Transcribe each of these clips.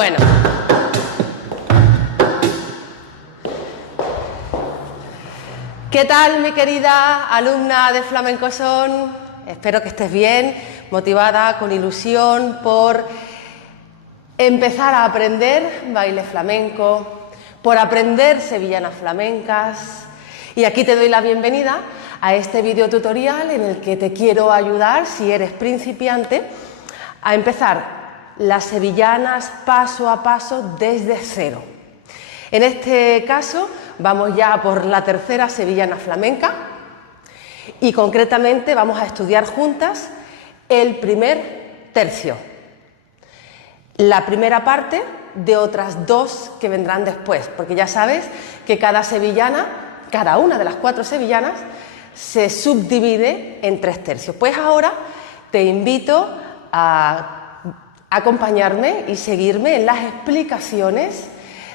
Bueno. ¿Qué tal, mi querida alumna de Flamenco Son? Espero que estés bien, motivada, con ilusión por empezar a aprender baile flamenco, por aprender sevillanas flamencas. Y aquí te doy la bienvenida a este video tutorial en el que te quiero ayudar, si eres principiante, a empezar las sevillanas paso a paso desde cero. En este caso vamos ya por la tercera sevillana flamenca y concretamente vamos a estudiar juntas el primer tercio, la primera parte de otras dos que vendrán después, porque ya sabes que cada sevillana, cada una de las 4 sevillanas, se subdivide en 3 tercios. Pues ahora te invito a acompañarme y seguirme en las explicaciones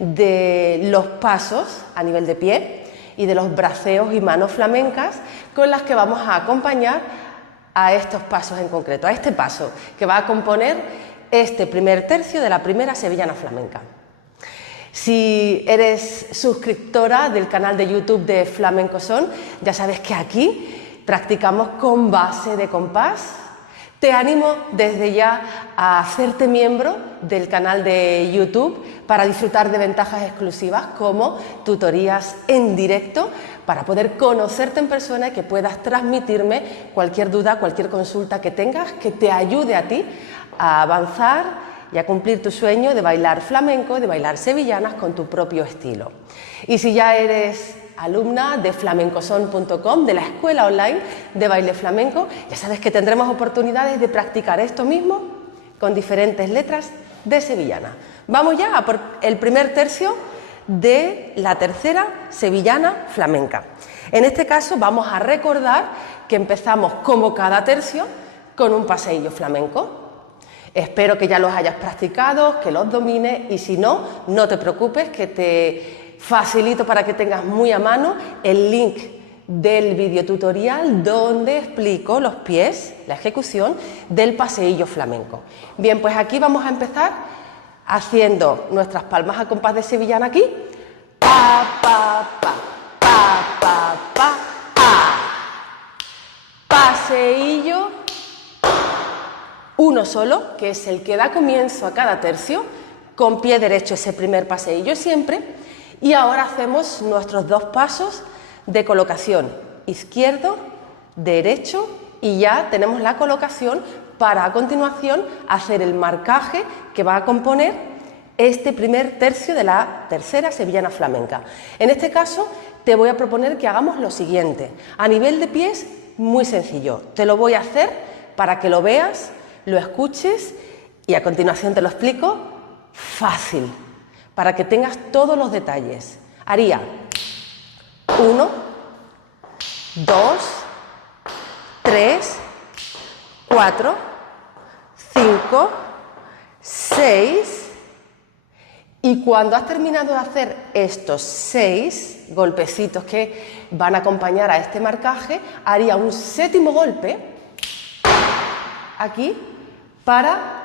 de los pasos a nivel de pie y de los braceos y manos flamencas con las que vamos a acompañar a estos pasos en concreto, a este paso que va a componer este primer tercio de la primera sevillana flamenca. Si eres suscriptora del canal de YouTube de Flamenco Son, ya sabes que aquí practicamos con base de compás. Te animo desde ya a hacerte miembro del canal de YouTube para disfrutar de ventajas exclusivas como tutorías en directo para poder conocerte en persona y que puedas transmitirme cualquier duda, cualquier consulta que tengas que te ayude a ti a avanzar y a cumplir tu sueño de bailar flamenco, de bailar sevillanas con tu propio estilo. Y si ya eres alumna de flamencoson.com, de la escuela online de baile flamenco, ya sabes que tendremos oportunidades de practicar esto mismo con diferentes letras de sevillana. Vamos ya a por el primer tercio de la tercera sevillana flamenca. En este caso vamos a recordar que empezamos como cada tercio con un paseillo flamenco. Espero que ya los hayas practicado, que los domines y si no, no te preocupes, que te facilito para que tengas muy a mano el link del videotutorial donde explico los pies, la ejecución del paseillo flamenco. Bien, pues aquí vamos a empezar haciendo nuestras palmas a compás de sevillana aquí. Pa, pa, pa, pa, pa, pa, pa. Paseillo, uno solo, que es el que da comienzo a cada tercio, con pie derecho ese primer paseillo siempre. Y ahora hacemos nuestros 2 pasos de colocación, izquierdo, derecho, y ya tenemos la colocación para a continuación hacer el marcaje que va a componer este primer tercio de la tercera sevillana flamenca. En este caso te voy a proponer que hagamos lo siguiente. A nivel de pies, muy sencillo. Te lo voy a hacer para que lo veas, lo escuches y a continuación te lo explico fácil, para que tengas todos los detalles. Haría 1, 2, 3, 4, 5, 6 y cuando has terminado de hacer estos 6 golpecitos que van a acompañar a este marcaje, haría un 7º golpe aquí para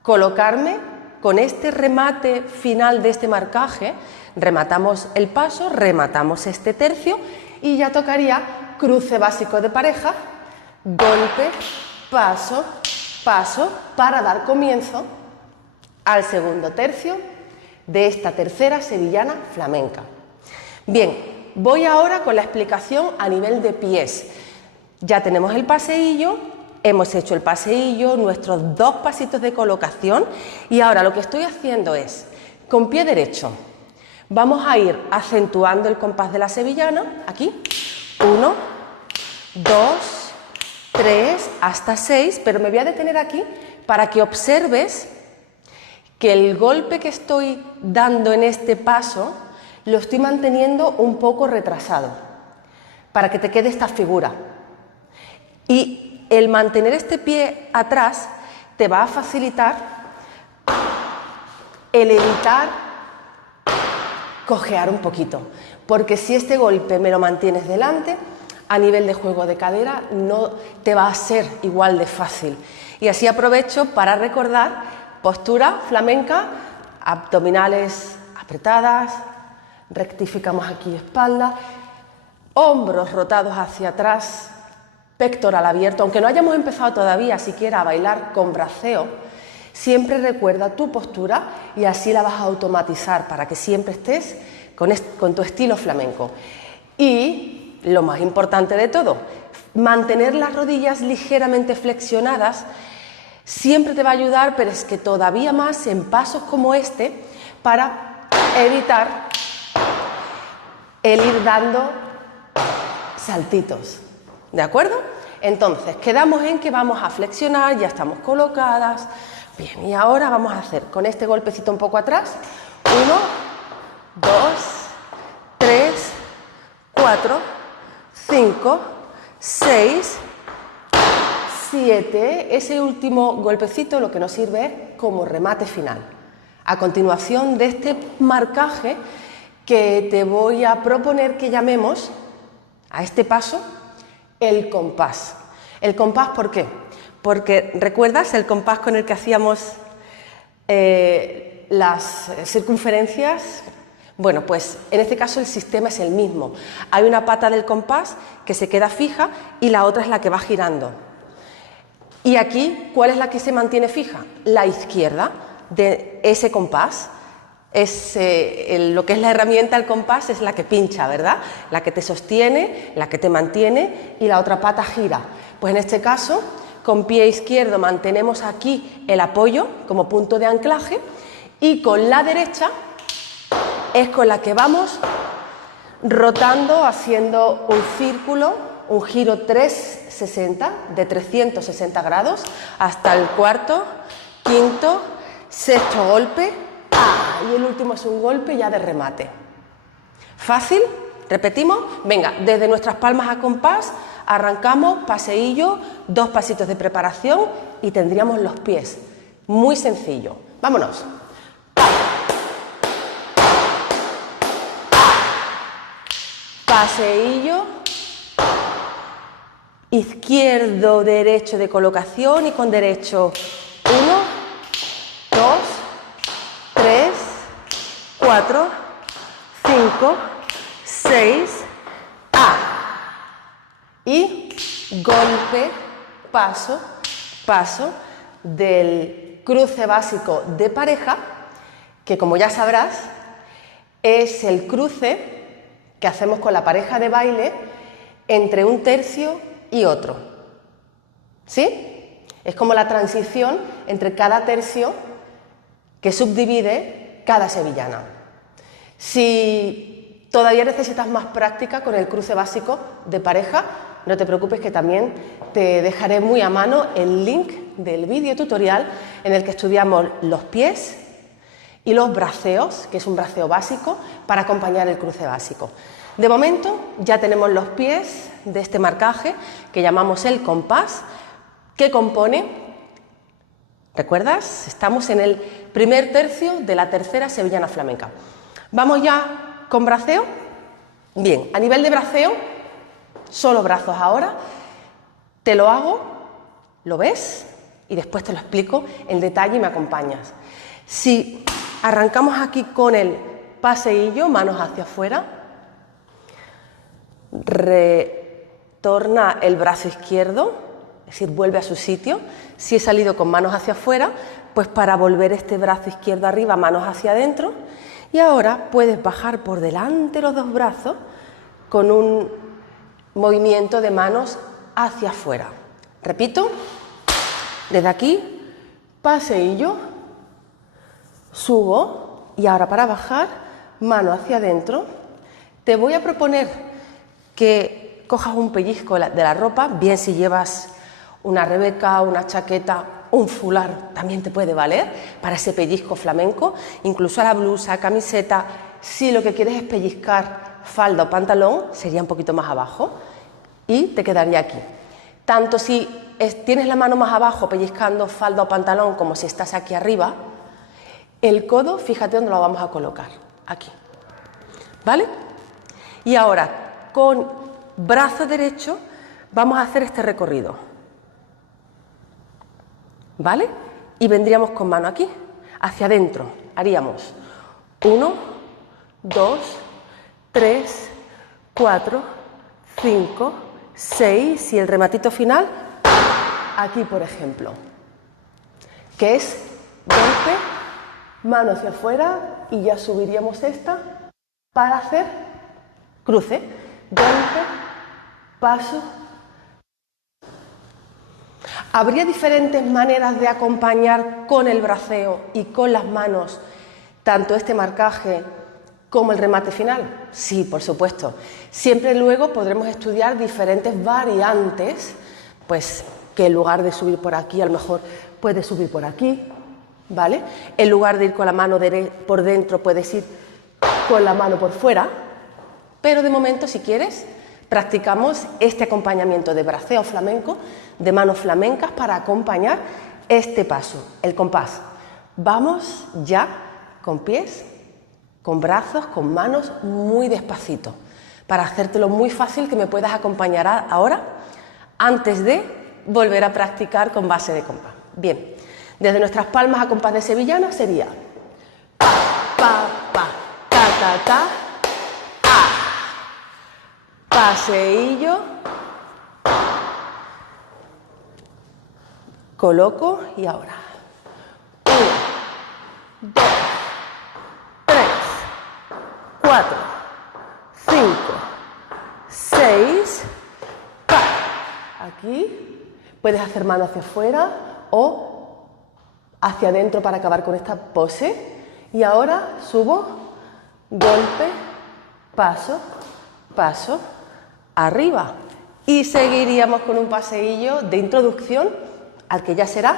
colocarme con este remate final de este marcaje. Rematamos el paso, rematamos este tercio y ya tocaría cruce básico de pareja, golpe, paso, paso, para dar comienzo al segundo tercio de esta tercera sevillana flamenca. Bien, voy ahora con la explicación a nivel de pies. Ya tenemos el paseillo. Hemos hecho el paseillo, nuestros 2 pasitos de colocación y ahora lo que estoy haciendo es, con pie derecho, vamos a ir acentuando el compás de la sevillana, aquí, 1, 2, 3, hasta 6, pero me voy a detener aquí para que observes que el golpe que estoy dando en este paso lo estoy manteniendo un poco retrasado, para que te quede esta figura. Y el mantener este pie atrás te va a facilitar el evitar cojear un poquito, porque si este golpe me lo mantienes delante, a nivel de juego de cadera no te va a ser igual de fácil. Y así aprovecho para recordar postura flamenca Abdominales apretadas, rectificamos aquí espalda, hombros rotados hacia atrás, pectoral abierto. Aunque no hayamos empezado todavía siquiera a bailar con braceo, siempre recuerda tu postura y así la vas a automatizar para que siempre estés con tu estilo flamenco. Y lo más importante de todo, mantener las rodillas ligeramente flexionadas siempre te va a ayudar, pero es que todavía más en pasos como este, para evitar el ir dando saltitos. ¿De acuerdo? Entonces, quedamos en que vamos a flexionar, ya estamos colocadas. Bien, y ahora vamos a hacer con este golpecito un poco atrás. 1, 2, 3, 4, 5, 6, 7. Ese último golpecito lo que nos sirve es como remate final. A continuación de este marcaje que te voy a proponer que llamemos a este paso el compás. El compás, ¿por qué? Porque, ¿recuerdas el compás con el que hacíamos las circunferencias? Bueno, pues en este caso el sistema es el mismo. Hay una pata del compás que se queda fija y la otra es la que va girando. Y aquí, ¿cuál es la que se mantiene fija? La izquierda de ese compás. Lo que es la herramienta, el compás, es la que pincha, ¿verdad? La que te sostiene, la que te mantiene y la otra pata gira. Pues en este caso, con pie izquierdo mantenemos aquí el apoyo como punto de anclaje y con la derecha es con la que vamos rotando, haciendo un círculo, un giro 360 de 360 grados hasta el cuarto, quinto, sexto golpe. Y el último es un golpe ya de remate. ¿Fácil? ¿Repetimos? Venga, desde nuestras palmas a compás, arrancamos, paseillo, 2 pasitos de preparación y tendríamos los pies. Muy sencillo. Vámonos. Paseillo, izquierdo, derecho de colocación y con derecho 1, 2, 3, 4, 5, 6, y golpe, paso, paso del cruce básico de pareja, que como ya sabrás, es el cruce que hacemos con la pareja de baile entre un tercio y otro. ¿Sí? Es como la transición entre cada tercio que subdivide cada sevillana. Si todavía necesitas más práctica con el cruce básico de pareja, no te preocupes que también te dejaré muy a mano el link del vídeo tutorial en el que estudiamos los pies y los braceos, que es un braceo básico para acompañar el cruce básico. De momento ya tenemos los pies de este marcaje que llamamos el compás, que compone, ¿recuerdas? Estamos en el primer tercio de la tercera sevillana flamenca. ¿Vamos ya con braceo? Bien, a nivel de braceo, solo brazos ahora. Te lo hago, lo ves y después te lo explico en detalle y me acompañas. Si arrancamos aquí con el paseillo, manos hacia afuera, retorna el brazo izquierdo, es decir, vuelve a su sitio. Si he salido con manos hacia afuera, pues para volver este brazo izquierdo arriba, manos hacia adentro. Y ahora puedes bajar por delante los dos brazos con un movimiento de manos hacia afuera. Repito, desde aquí, paseillo, subo y ahora para bajar, mano hacia adentro. Te voy a proponer que cojas un pellizco de la ropa, bien si llevas una rebeca, una chaqueta, un fular, también te puede valer para ese pellizco flamenco, incluso a la blusa, camiseta. Si lo que quieres es pellizcar falda o pantalón, sería un poquito más abajo y te quedaría aquí. Tanto si tienes la mano más abajo pellizcando falda o pantalón como si estás aquí arriba, el codo, fíjate dónde lo vamos a colocar, aquí, ¿vale? Y ahora, con brazo derecho, vamos a hacer este recorrido, ¿vale? Y vendríamos con mano aquí. hacia adentro. Haríamos 1, 2, 3, 4, 5, 6 y el rematito final aquí, por ejemplo, que es golpe, mano hacia afuera y ya subiríamos esta para hacer cruce, golpe, paso. ¿Habría diferentes maneras de acompañar con el braceo y con las manos tanto este marcaje como el remate final? Sí, por supuesto. Siempre luego podremos estudiar diferentes variantes, pues que en lugar de subir por aquí, a lo mejor puedes subir por aquí, ¿vale? En lugar de ir con la mano por dentro, puedes ir con la mano por fuera, pero de momento, si quieres, practicamos este acompañamiento de braceo flamenco, de manos flamencas para acompañar este paso, el compás. Vamos ya con pies, con brazos, con manos, muy despacito, para hacértelo muy fácil que me puedas acompañar ahora, antes de volver a practicar con base de compás. Bien, desde nuestras palmas a compás de sevillana sería pa, pa, pa, ta, ta, ta, a, paseillo, coloco y ahora 1, 2, 3, 4, 5, 6, pa, aquí. Puedes hacer mano hacia afuera o hacia adentro para acabar con esta pose. Y ahora subo, golpe, paso, paso, arriba. Y seguiríamos con un paseillo de introducción al que ya será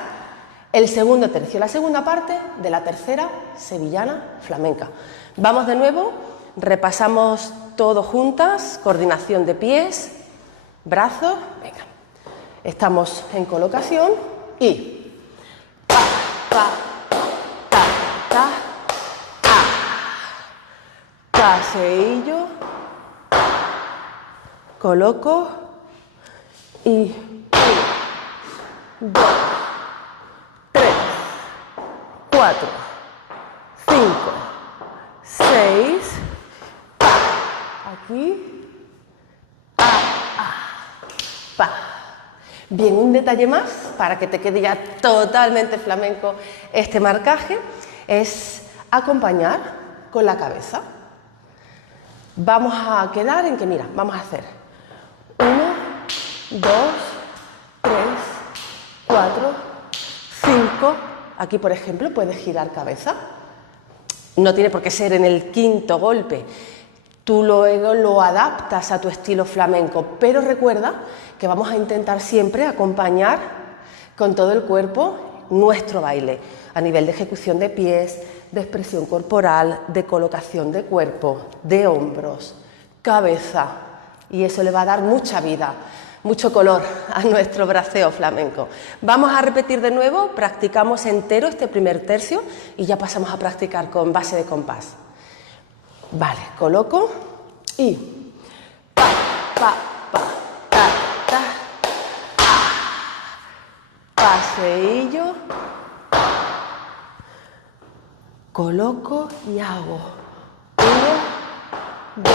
el segundo tercio, la segunda parte de la tercera sevillana flamenca. Vamos de nuevo, repasamos todo juntas, coordinación de pies, brazos, venga. Estamos en colocación y pa, pa, ta, ta, ta, paseillo, coloco y 1, 2, 3, 4, 5, 6, pa, aquí, pa. Bien, un detalle más para que te quede ya totalmente flamenco este marcaje es acompañar con la cabeza. Vamos a quedar en que, mira, vamos a hacer 1, 2, 3, 4, 5. Aquí, por ejemplo, puedes girar cabeza. No tiene por qué ser en el quinto golpe. Tú luego lo adaptas a tu estilo flamenco, pero recuerda que vamos a intentar siempre acompañar con todo el cuerpo nuestro baile, a nivel de ejecución de pies, de expresión corporal, de colocación de cuerpo, de hombros, cabeza, y eso le va a dar mucha vida, mucho color a nuestro braceo flamenco. Vamos a repetir de nuevo, practicamos entero este primer tercio y ya pasamos a practicar con base de compás. Vale, coloco y pa, pa, pa, ta, ta, paseillo, coloco y hago 1, 2,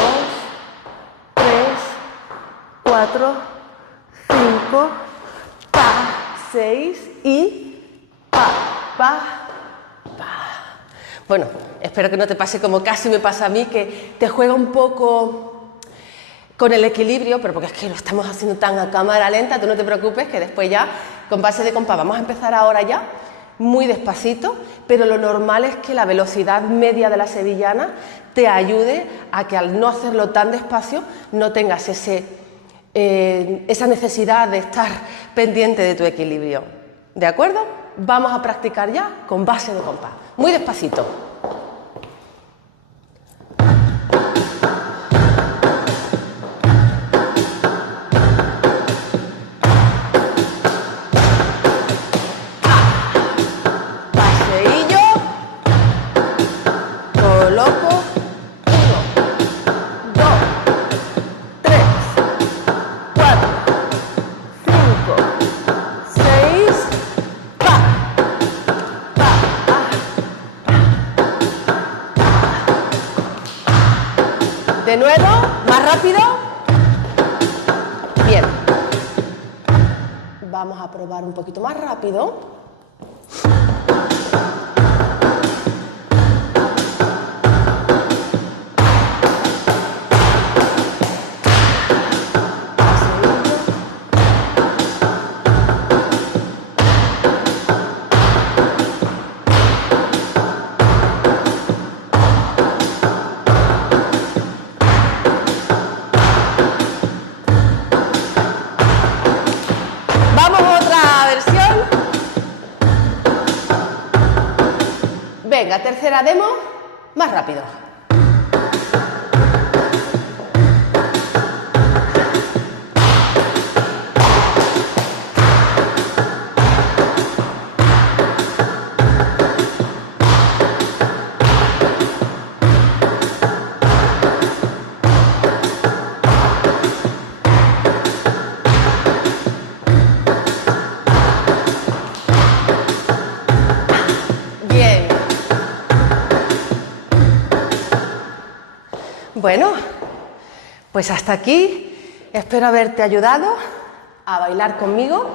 3, 4, 5, pa, 6 y pa, pa, pa. Bueno, espero que no te pase como casi me pasa a mí, que te juega un poco con el equilibrio, pero porque es que lo estamos haciendo tan a cámara lenta, tú no te preocupes, que después ya, con base de compás, vamos a empezar ahora ya, muy despacito, pero lo normal es que la velocidad media de la sevillana te ayude a que al no hacerlo tan despacio, no tengas esa necesidad de estar pendiente de tu equilibrio. ¿De acuerdo? Vamos a practicar ya con base de compás, muy despacito. De nuevo, más rápido. Bien. Vamos a probar un poquito más rápido. Venga, tercera demo, más rápido. Bueno, pues hasta aquí. Espero haberte ayudado a bailar conmigo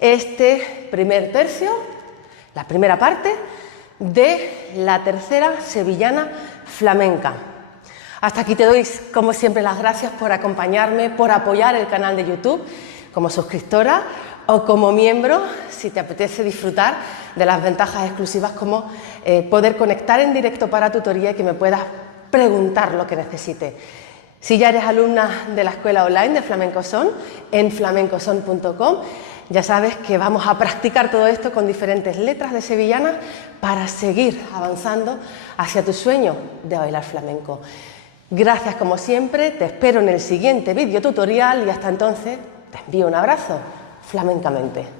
este primer tercio, la primera parte de la tercera sevillana flamenca. Hasta aquí te doy, como siempre, las gracias por acompañarme, por apoyar el canal de YouTube como suscriptora o como miembro, si te apetece disfrutar de las ventajas exclusivas como poder conectar en directo para tutoría y que me puedas preguntar lo que necesite. Si ya eres alumna de la escuela online de Flamenco Son, en flamencoson.com, ya sabes que vamos a practicar todo esto con diferentes letras de sevillanas para seguir avanzando hacia tu sueño de bailar flamenco. Gracias como siempre, te espero en el siguiente vídeo tutorial y hasta entonces te envío un abrazo flamencamente.